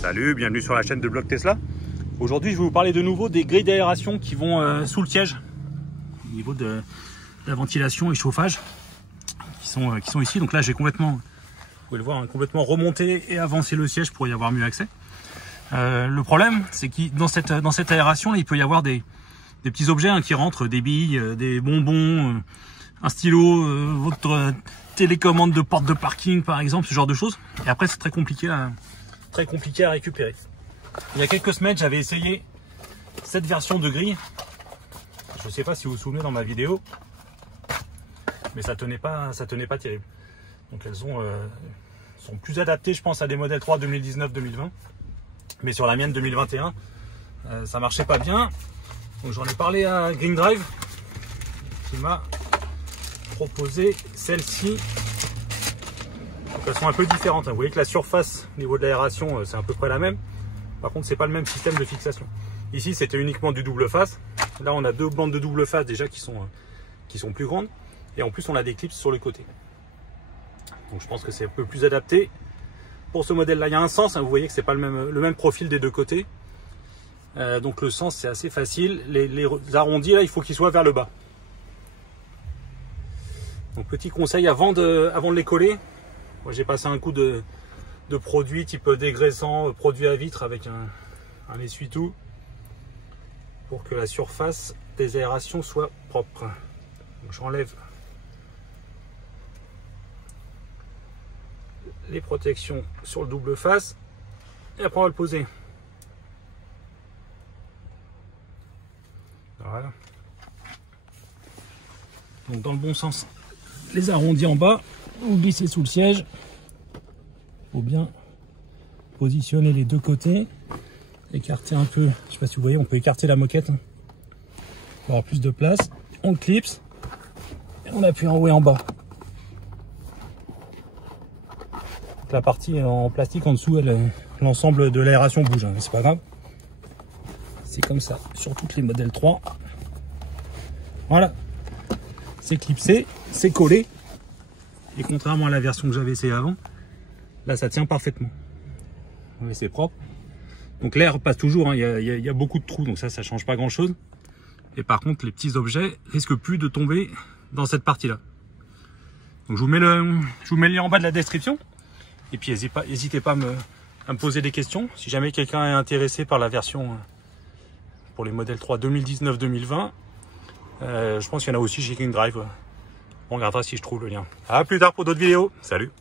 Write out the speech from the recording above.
Salut, bienvenue sur la chaîne de Blog Tesla. Aujourd'hui, je vais vous parler de nouveau des grilles d'aération qui vont sous le siège, au niveau de la ventilation et chauffage, qui sont ici. Donc là, j'ai complètement, vous pouvez le voir, hein, complètement remonté et avancé le siège pour y avoir mieux accès. Le problème, c'est que dans cette aération, il peut y avoir des petits objets qui rentrent, des billes, des bonbons, un stylo, votre télécommande de porte de parking par exemple, ce genre de choses. Et après, c'est très compliqué à récupérer. Il y a quelques semaines, j'avais essayé cette version de grille. Je ne sais pas si vous vous souvenez dans ma vidéo, mais ça tenait pas terrible. Donc elles sont plus adaptées, je pense, à des modèles 3 2019-2020. Mais sur la mienne 2021, ça marchait pas bien. Donc j'en ai parlé à Green Drive, qui m'a proposé celle-ci. Donc elles sont un peu différentes. Vous voyez que la surface au niveau de l'aération, c'est à peu près la même. Par contre, c'est pas le même système de fixation. Ici, c'était uniquement du double face. Là, on a deux bandes de double face déjà qui sont plus grandes. Et en plus, on a des clips sur le côté. Donc je pense que c'est un peu plus adapté pour ce modèle-là. Il y a un sens, vous voyez que c'est pas le même profil des deux côtés. Donc le sens, c'est assez facile. Les arrondis, là, il faut qu'ils soient vers le bas. Donc petit conseil, avant de les coller, moi j'ai passé un coup de produit type dégraissant, produit à vitre avec un essuie-tout pour que la surface des aérations soit propre. J'enlève les protections sur le double face et après on va le poser. Voilà. Donc dans le bon sens, les arrondis en bas, vous glissez sous le siège. Il faut bien positionner les deux côtés, écarter un peu, je ne sais pas si vous voyez, on peut écarter la moquette pour avoir plus de place. On clipse et on appuie en haut et en bas. Donc la partie en plastique en dessous, l'ensemble de l'aération bouge, mais c'est pas grave. C'est comme ça sur toutes les modèles 3. Voilà, c'est clipsé, c'est collé. Et contrairement à la version que j'avais essayé avant, là ça tient parfaitement. Oui, c'est propre. Donc l'air passe toujours, hein. Il y a beaucoup de trous, donc ça change pas grand chose. Et par contre, les petits objets risquent plus de tomber dans cette partie-là. Donc je vous mets le lien en bas de la description. Et puis n'hésitez pas à me poser des questions. Si jamais quelqu'un est intéressé par la version pour les modèles 3 2019-2020, je pense qu'il y en a aussi chez Green Drive. On regardera si je trouve le lien. À plus tard pour d'autres vidéos. Salut!